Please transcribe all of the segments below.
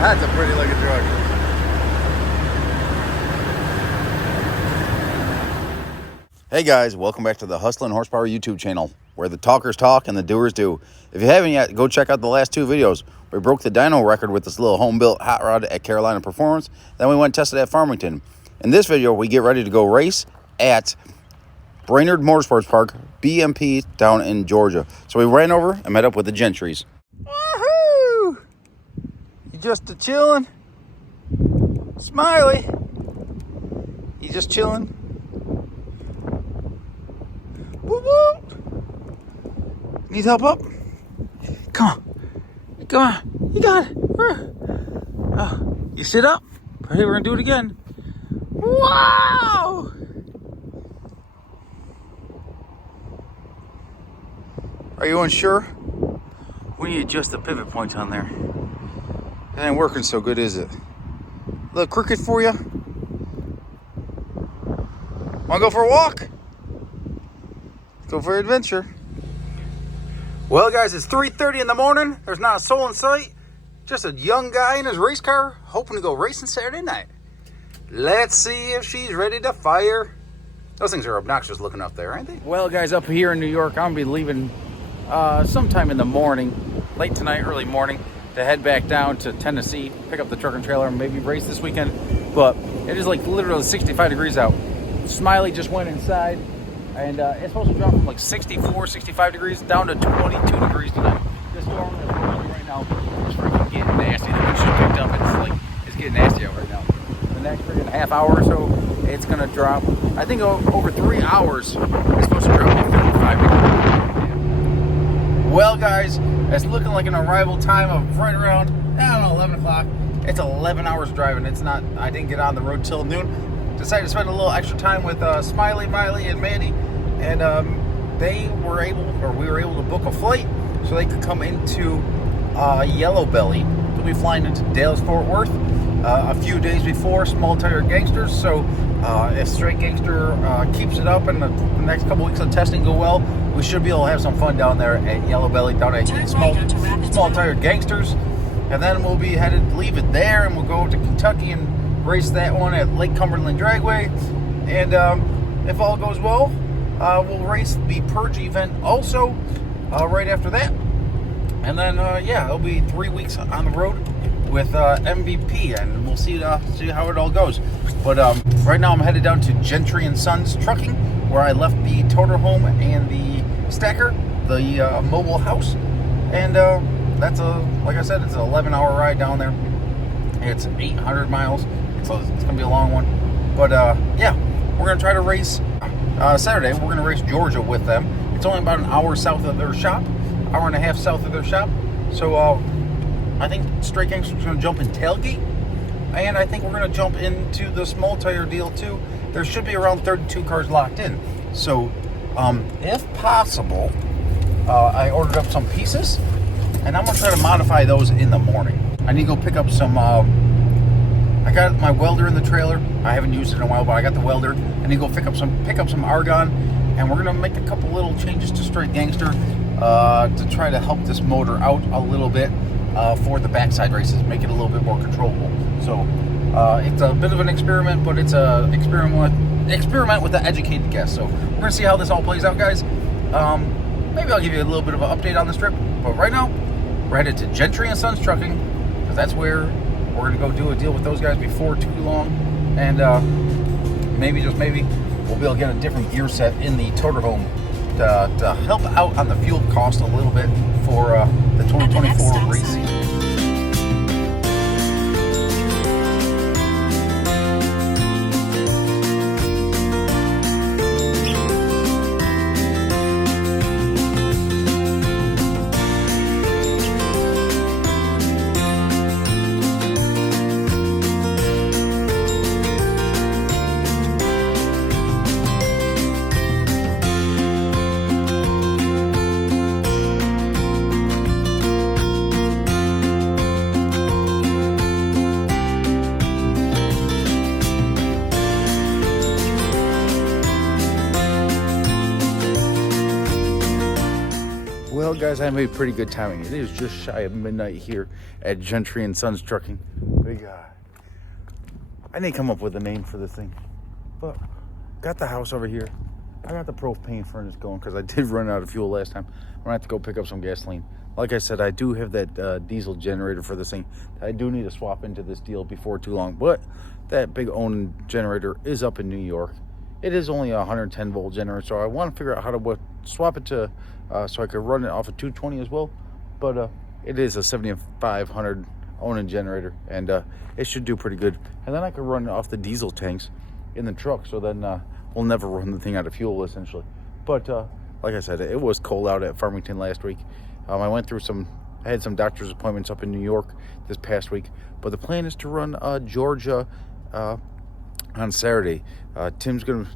That's a pretty looking truck. Hey guys, welcome back to the Hustlin' Horsepower YouTube channel, where the talkers talk and the doers do. If you haven't yet, go check out the last two videos. We broke the dyno record with this little home-built hot rod at Carolina Performance. Then we went and tested at Farmington. In this video, we get ready to go race at Brainerd Motorsports Park, BMP, down in Georgia. So we ran over and met up with the Gentrys. Woohoo! You just chilling? Smiley? You just chilling? Woo woo! Need help up? Come on. Come on. You got it. Oh, you sit up. Ready, we're gonna do it again. Wow! Are you unsure? We need to adjust the pivot point on there. It ain't working so good, is it? A little crooked for you? Wanna go for a walk? Go for an adventure. Well, guys, it's 3:30 in the morning. There's not a soul in sight. Just a young guy in his race car hoping to go racing Saturday night. Let's see if she's ready to fire. Those things are obnoxious looking up there, aren't they? Well, guys, up here in New York, I'm going to be leaving sometime in the morning, late tonight, early morning, to head back down to Tennessee, pick up the truck and trailer, and maybe race this weekend. But it is like literally 65 degrees out. Smiley just went inside. And it's supposed to drop from like 64, 65 degrees down to 22 degrees tonight. This storm is rolling right now. It's freaking getting nasty. The wind just picked up. It's getting nasty out right now. The next freaking half hour or so, it's going to drop. I think over 3 hours, it's supposed to drop to 35 degrees. Well, guys, it's looking like an arrival time of right around, I don't know, 11 o'clock. It's 11 hours driving. It's not, I didn't get on the road till noon. Decided to spend a little extra time with Smiley, Miley, and Mandy, and we were able to book a flight so they could come into Yellow Belly. They'll be flying into Dallas-Fort Worth a few days before Small Tire Gangsters. So if Straight Gangster keeps it up and the next couple weeks of testing go well, we should be able to have some fun down there at Yellow Belly, down at Small Tire Gangsters, and then we'll be leave it there, and we'll go to Kentucky and race that one at Lake Cumberland Dragway, and if all goes well, we'll race the Purge event also right after that, and then yeah, it'll be 3 weeks on the road with MVP, and we'll see how it all goes. But right now I'm headed down to Gentry and Sons Trucking, where I left the toter home and the stacker, the mobile house, and that's like I said, it's an 11-hour ride down there. It's 800 miles. So it's going to be a long one. But, yeah, we're going to try to race Saturday. We're going to race Georgia with them. It's only about an hour south of their shop, hour and a half south of their shop. So I think Straight Gangster is going to jump in tailgate. And I think we're going to jump into the small tire deal, too. There should be around 32 cars locked in. So, if possible, I ordered up some pieces. And I'm going to try to modify those in the morning. I need to go pick up some... I got my welder in the trailer. I haven't used it in a while, but I got the welder. I need to go pick up some argon, and we're gonna make a couple little changes to Straight Gangster to try to help this motor out a little bit for the backside races, make it a little bit more controllable. So it's a bit of an experiment, but it's a experiment with the educated guess. So we're gonna see how this all plays out, guys. Maybe I'll give you a little bit of an update on this trip, but right now we're headed to Gentry and Sons Trucking, because that's where we're going to go do a deal with those guys before too long, and maybe, just maybe, we'll be able to get a different gear set in the toter home to help out on the fuel cost a little bit for the 2024 race season. Well, guys, I made pretty good timing. It is just shy of midnight here at Gentry and Sons Trucking. Big I need to come up with a name for this thing, but got the house over here. I got the propane furnace going because I did run out of fuel last time. I'm gonna have to go pick up some gasoline. Like I said, I do have that diesel generator for this thing. I do need to swap into this deal before too long, but that big Onan generator is up in New York. It is only a 110 volt generator, so I want to figure out how to swap it to so I could run it off of 220 as well. But it is a 7500 Onan generator, and it should do pretty good. And then I could run it off the diesel tanks in the truck, so then we'll never run the thing out of fuel essentially. But like I said, it was cold out at Farmington last week. I went through I had some doctor's appointments up in New York this past week, but the plan is to run Georgia on Saturday. Timmy's gonna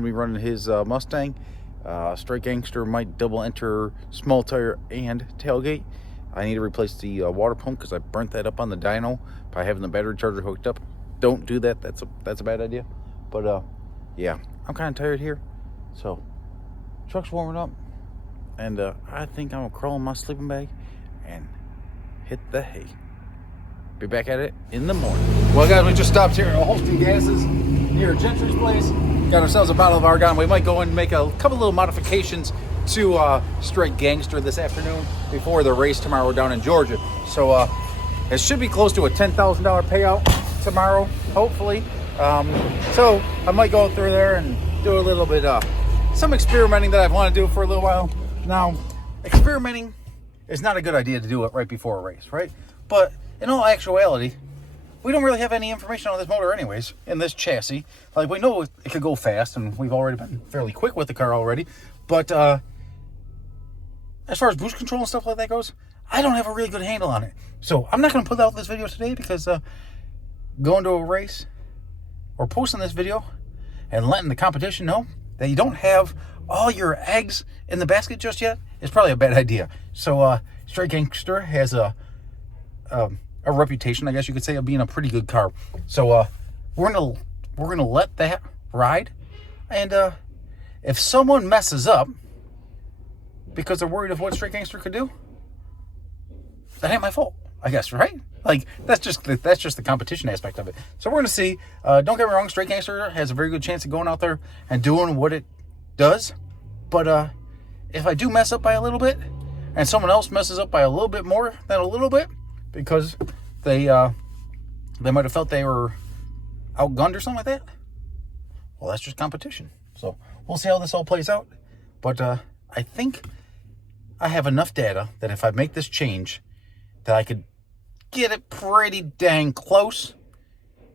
be running his Mustang. Straight Gangster might double enter small tire and tailgate. I need to replace the water pump because I burnt that up on the dyno by having the battery charger hooked up. Don't do that. That's a bad idea. But yeah, I'm kind of tired here, so truck's warming up, and I think I'm gonna crawl in my sleeping bag and hit the hay. Be back at it in the morning. Well, guys, we just stopped here at Holston Gases near Gentry's place. Got ourselves a bottle of Argon. We might go and make a couple little modifications to Straight Gangster this afternoon before the race tomorrow down in Georgia. So it should be close to a $10,000 payout tomorrow, hopefully. So I might go through there and do a little bit some experimenting that I've wanted to do for a little while. Now, experimenting is not a good idea to do it right before a race, right? But in all actuality, we don't really have any information on this motor anyways, in this chassis. Like, we know it could go fast, and we've already been fairly quick with the car already. But as far as boost control and stuff like that goes, I don't have a really good handle on it. So I'm not going to put out this video today because going to a race or posting this video and letting the competition know that you don't have all your eggs in the basket just yet is probably a bad idea. So Straight Gangster has a reputation, I guess you could say, of being a pretty good car. So we're gonna let that ride, and if someone messes up because they're worried of what Straight Gangster could do, that ain't my fault, I guess, right? Like, that's just the competition aspect of it. So we're gonna see. Don't get me wrong, Straight Gangster has a very good chance of going out there and doing what it does. But if I do mess up by a little bit, and someone else messes up by a little bit more than a little bit, because they might have felt they were outgunned or something like that, well, that's just competition. So we'll see how this all plays out. But I think I have enough data that if I make this change, that I could get it pretty dang close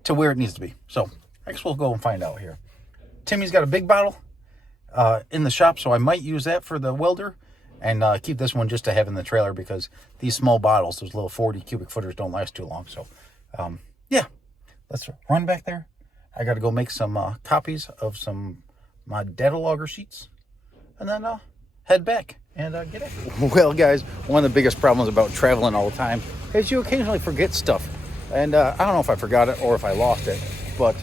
to where it needs to be. So I guess we'll go and find out here. Timmy's got a big bottle in the shop, so I might use that for the welder, and keep this one just to have in the trailer, because these small bottles, those little 40 cubic footers, don't last too long. So yeah, let's run back there. I got to go make some copies of my data logger sheets, and then head back and get it. Well, guys, one of the biggest problems about traveling all the time is you occasionally forget stuff. And I don't know if I forgot it or if I lost it, but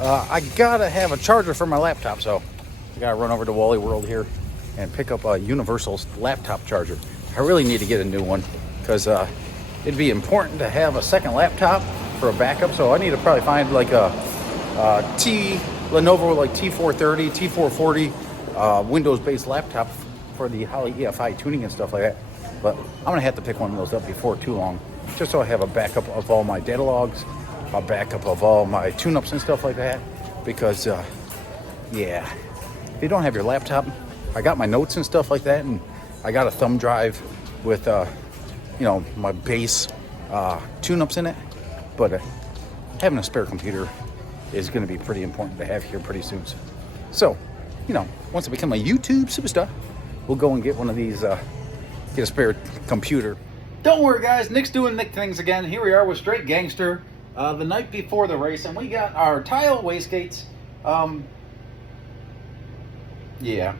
I gotta have a charger for my laptop, so I gotta run over to Wally World here and pick up a universal laptop charger. I really need to get a new one, because it'd be important to have a second laptop for a backup. So I need to probably find like a Lenovo like T430, T440 Windows-based laptop for the Holly EFI tuning and stuff like that. But I'm gonna have to pick one of those up before too long, just so I have a backup of all my data logs, a backup of all my tune-ups and stuff like that. Because yeah, if you don't have your laptop, I got my notes and stuff like that, and I got a thumb drive with my base tune-ups in it. But having a spare computer is going to be pretty important to have here pretty soon. So, once I become a YouTube superstar, we'll go and get one of these, get a spare computer. Don't worry, guys. Nick's doing Nick things again. Here we are with Straight Gangster the night before the race, and we got our tile wastegates. Yeah,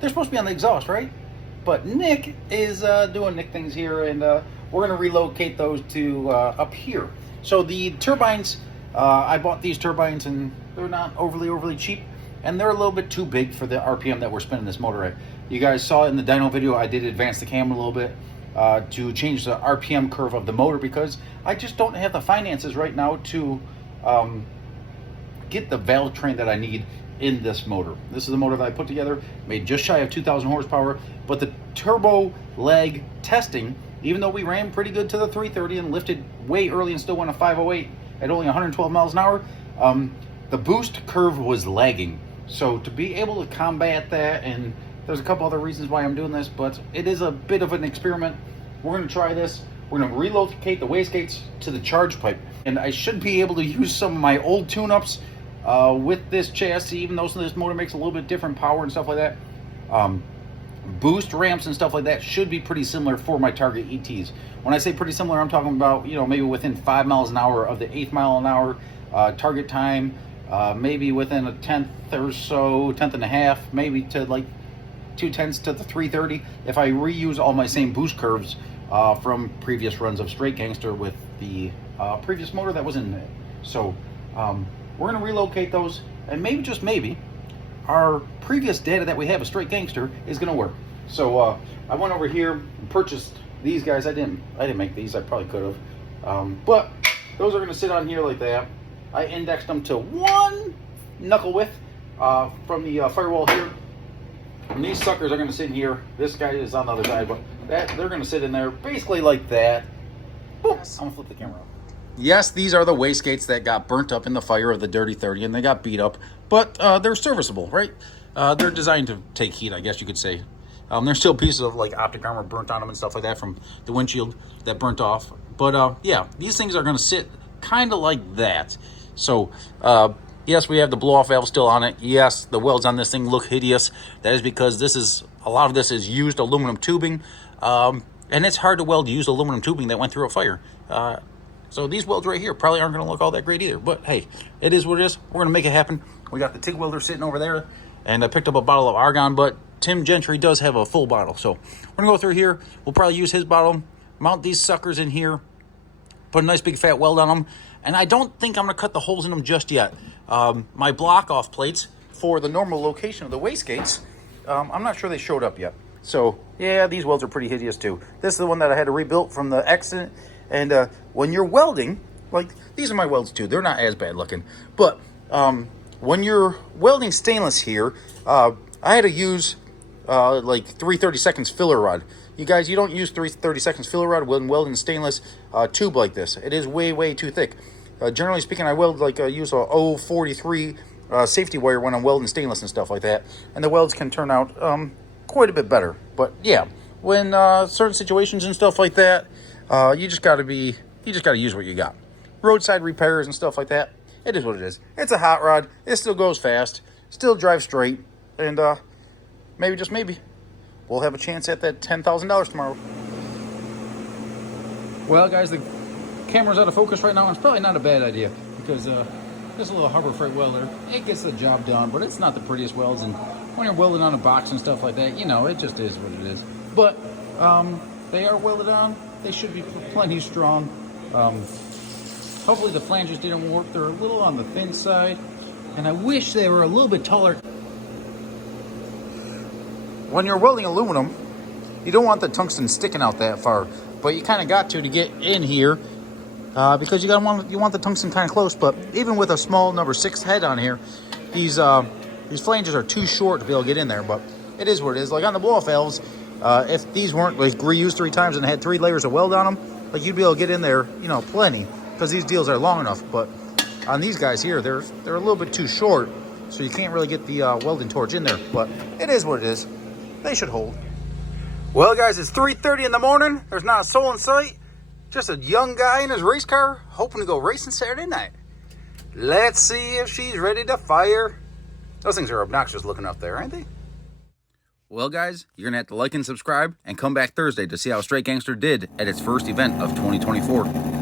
they're supposed to be on the exhaust, right? But Nick is doing Nick things here, and we're going to relocate those to up here. So the turbines, I bought these turbines, and they're not overly cheap, and they're a little bit too big for the RPM that we're spinning this motor at. You guys saw in the dyno video, I did advance the camera a little bit to change the RPM curve of the motor because I just don't have the finances right now to get the valve train that I need in this motor. This is the motor that I put together, made just shy of 2,000 horsepower, but the turbo lag testing, even though we ran pretty good to the 330 and lifted way early and still went a 508 at only 112 miles an hour, the boost curve was lagging. So to be able to combat that, and there's a couple other reasons why I'm doing this, but it is a bit of an experiment. We're going to try this. We're going to relocate the wastegates to the charge pipe, and I should be able to use some of my old tune-ups with this chassis, even though this motor makes a little bit different power and stuff like that. Boost ramps and stuff like that should be pretty similar for my Target ETs. When I say pretty similar, I'm talking about, you know, maybe within 5 miles an hour of the 8th mile an hour target time, maybe within a tenth or so, tenth and a half, maybe to like 2/10 to the 330 if I reuse all my same boost curves from previous runs of Straight Gangster with the previous motor that was in it. So we're going to relocate those, and maybe, just maybe, our previous data that we have of Straight Gangster is going to work. So I went over here and purchased these guys. I didn't make these. I probably could have, but those are going to sit on here like that. I indexed them to 1 knuckle width from the firewall here. And these suckers are going to sit in here. This guy is on the other side, but they're going to sit in there basically like that. Boom. I'm going to flip the camera off. Yes, these are the wastegates that got burnt up in the fire of the Dirty 30, and they got beat up, but they're serviceable, right? They're designed to take heat, I guess you could say. There's still pieces of like optic armor burnt on them and stuff like that from the windshield that burnt off. But yeah, these things are going to sit kind of like that. So yes, we have the blow-off valve still on it. Yes, the welds on this thing look hideous. That is because a lot of this is used aluminum tubing, and it's hard to weld used aluminum tubing that went through a fire. So these welds right here probably aren't going to look all that great either. But hey, it is what it is. We're going to make it happen. We got the TIG welder sitting over there, and I picked up a bottle of argon, but Tim Gentry does have a full bottle. So we're going to go through here. We'll probably use his bottle, mount these suckers in here, put a nice big fat weld on them, and I don't think I'm going to cut the holes in them just yet. My block-off plates for the normal location of the wastegates, I'm not sure they showed up yet. So yeah, these welds are pretty hideous too. This is the one that I had to rebuild from the accident. And when you're welding, like these are my welds too, they're not as bad looking, but when you're welding stainless here, I had to use like 3/32 filler rod. You guys, you don't use 3/32 filler rod when welding stainless tube like this. It is way too thick. Generally speaking, I weld like use a 043 safety wire when I'm welding stainless and stuff like that, and the welds can turn out quite a bit better. But yeah, when certain situations and stuff like that, you just gotta use what you got. Roadside repairs and stuff like that, it is what it is. It's a hot rod. It still goes fast, still drives straight, and maybe, just maybe, we'll have a chance at that $10,000 tomorrow. Well, guys, the camera's out of focus right now, and it's probably not a bad idea because this little Harbor Freight welder, it gets the job done, but it's not the prettiest welds, and when you're welding on a box and stuff like that, you know, it just is what it is. But they are welded on. They should be plenty strong. Hopefully the flanges didn't warp. They're a little on the thin side, and I wish they were a little bit taller. When you're welding aluminum, you don't want the tungsten sticking out that far, but you kind of got to get in here because you want the tungsten kind of close. But even with a small number 6 head on here, these flanges are too short to be able to get in there. But it is what it is. Like on the blow-off valves, if these weren't like reused 3 times and had 3 layers of weld on them, like you'd be able to get in there, you know, plenty, because these deals are long enough. But on these guys here, they're a little bit too short, so you can't really get the welding torch in there. But it is what it is. They should hold. Well, guys, it's 3:30 in the morning. There's not a soul in sight. Just a young guy in his race car hoping to go racing Saturday night. Let's see if she's ready to fire. Those things are obnoxious looking up there, aren't they? Well, guys, you're going to have to like and subscribe and come back Thursday to see how Straight Gangster did at its first event of 2024.